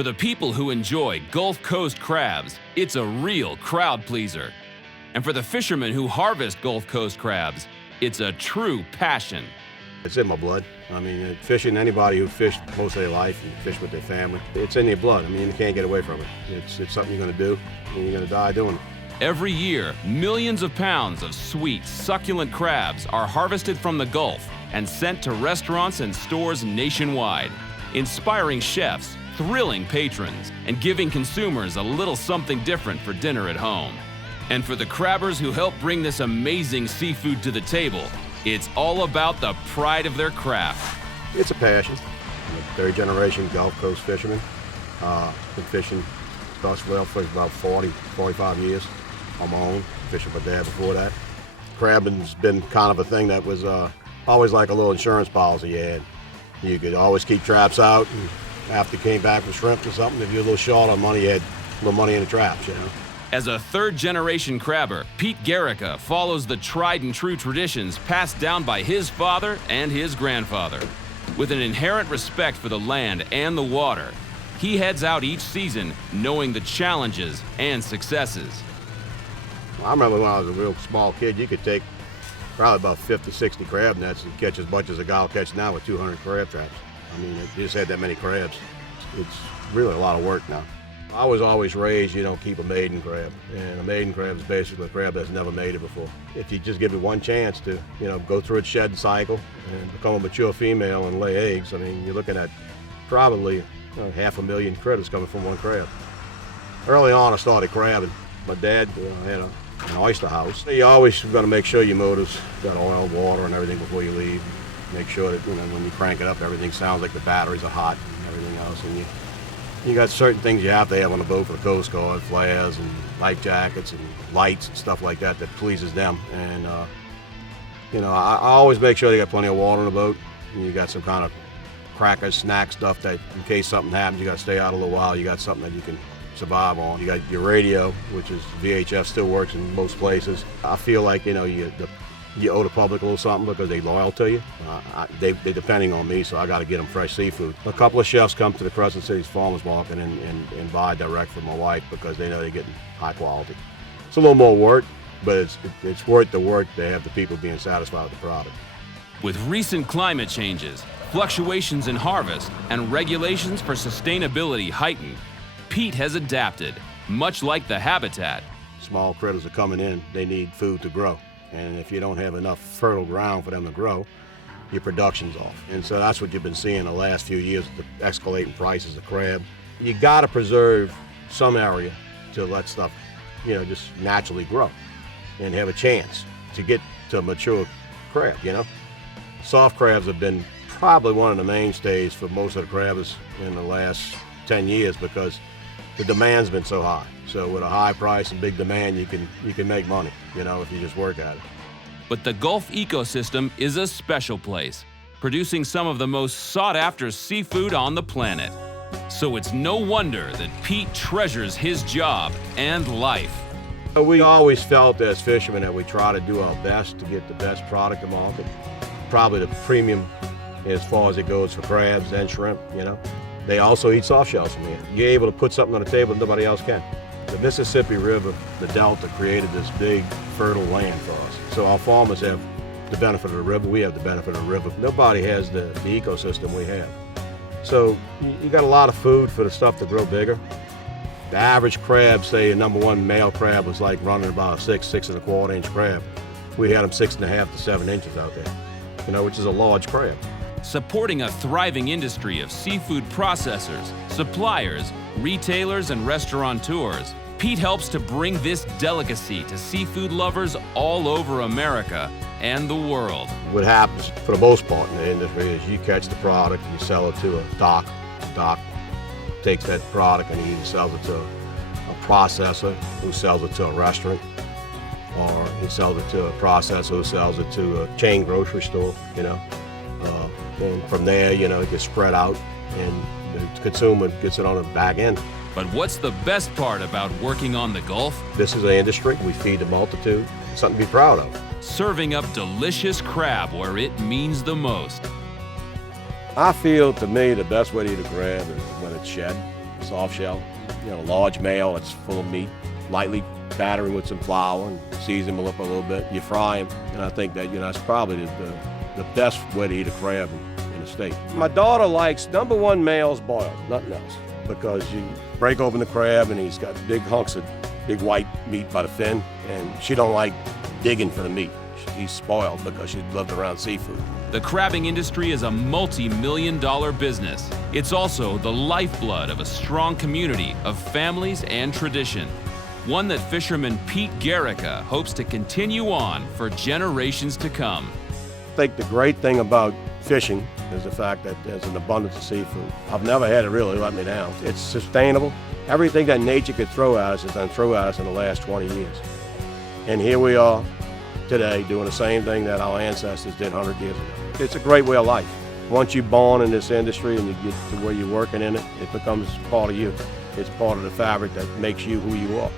For the people who enjoy Gulf Coast crabs, it's a real crowd pleaser. And for the fishermen who harvest Gulf Coast crabs, it's a true passion. It's in my blood. I mean, fishing, anybody who fished most of their life and fish with their family, it's in your blood. I mean, you can't get away from it. It's something you're going to do, and you're going to die doing it. Every year, millions of pounds of sweet, succulent crabs are harvested from the Gulf and sent to restaurants and stores nationwide, inspiring chefs, thrilling patrons, and giving consumers a little something different for dinner at home. And for the crabbers who help bring this amazing seafood to the table, it's all about the pride of their craft. It's a passion. I'm a third generation Gulf Coast fisherman. Been fishing well for about 45 years on my own, fishing with Dad before that. Crabbing's been kind of a thing that was always like a little insurance policy you had. You could always keep traps out, and after you came back with shrimp or something, if you're a little short on money, you had a little money in the traps, you know. As a third-generation crabber, Pete Garrica follows the tried-and-true traditions passed down by his father and his grandfather. With an inherent respect for the land and the water, he heads out each season knowing the challenges and successes. I remember when I was a real small kid, you could take probably about 50, 60 crab nets and catch as much as a guy will catch now with 200 crab traps. I mean, you just had that many crabs. It's really a lot of work now. I was always raised, you don't keep a maiden crab. And a maiden crab is basically a crab that's never mated before. If you just give it one chance to, go through its shed cycle and become a mature female and lay eggs, I mean, you're looking at probably 500,000 critters coming from one crab. Early on, I started crabbing. My dad had an oyster house. You always got to make sure your motor's got oil, water, and everything before you leave. Make sure that when you crank it up, everything sounds like the batteries are hot and everything else. And you got certain things you have to have on the boat for the Coast Guard, flares and life jackets and lights and stuff like that pleases them. And I always make sure they got plenty of water on the boat. And you got some kind of crackers, snack stuff that in case something happens, you got to stay out a little while. You got something that you can survive on. You got your radio, which is VHF, still works in most places. I feel like you owe the public a little something because they're loyal to you. They're depending on me, so I got to get them fresh seafood. A couple of chefs come to the Crescent City's Farmers Market and buy direct from my wife because they know they're getting high quality. It's a little more work, but it's worth the work to have the people being satisfied with the product. With recent climate changes, fluctuations in harvest, and regulations for sustainability heightened, Pete has adapted, much like the habitat. Small critters are coming in, they need food to grow. And if you don't have enough fertile ground for them to grow, your production's off. And so that's what you've been seeing the last few years, the escalating prices of crab. You gotta preserve some area to let stuff, just naturally grow and have a chance to get to a mature crab, Soft crabs have been probably one of the mainstays for most of the crabbers in the last 10 years because the demand's been so high. So with a high price and big demand, you can make money, if you just work at it. But the Gulf ecosystem is a special place, producing some of the most sought-after seafood on the planet. So it's no wonder that Pete treasures his job and life. We always felt as fishermen that we try to do our best to get the best product to market. Probably the premium as far as it goes for crabs and shrimp, They also eat soft shells from here. You're able to put something on the table that nobody else can. The Mississippi River, the Delta, created this big, fertile land for us. So our farmers have the benefit of the river, we have the benefit of the river. Nobody has the ecosystem we have. So you got a lot of food for the stuff to grow bigger. The average crab, say a #1 male crab, was like running about a 6.25 inch crab. We had them 6.5 to 7 inches out there, which is a large crab. Supporting a thriving industry of seafood processors, suppliers, retailers, and restaurateurs, Pete helps to bring this delicacy to seafood lovers all over America and the world. What happens, for the most part in the industry, is you catch the product, you sell it to a dock. The dock takes that product and he either sells it to a processor who sells it to a restaurant, or he sells it to a processor who sells it to a chain grocery store, and from there, it gets spread out and the consumer gets it on the back end. But what's the best part about working on the Gulf? This is an industry. We feed the multitude. It's something to be proud of. Serving up delicious crab where it means the most. I feel, to me, the best way to eat a crab is when it's shed. soft shell. You know, large male that's full of meat, lightly batter them with some flour and season them up a little bit. You fry them, and I think that, you know, that's probably the best way to eat a crab in the state. My daughter likes #1 males boiled, nothing else, because you break open the crab and he's got big hunks of big white meat by the fin, and she don't like digging for the meat. She's spoiled because she lived around seafood. The crabbing industry is a multi-million-dollar business. It's also the lifeblood of a strong community of families and tradition. One that fisherman Pete Garrica hopes to continue on for generations to come. I think the great thing about fishing is the fact that there's an abundance of seafood. I've never had it really let me down. It's sustainable. Everything that nature could throw at us has been thrown at us in the last 20 years. And here we are today doing the same thing that our ancestors did 100 years ago. It's a great way of life. Once you're born in this industry and you get to where you're working in it, it becomes part of you. It's part of the fabric that makes you who you are.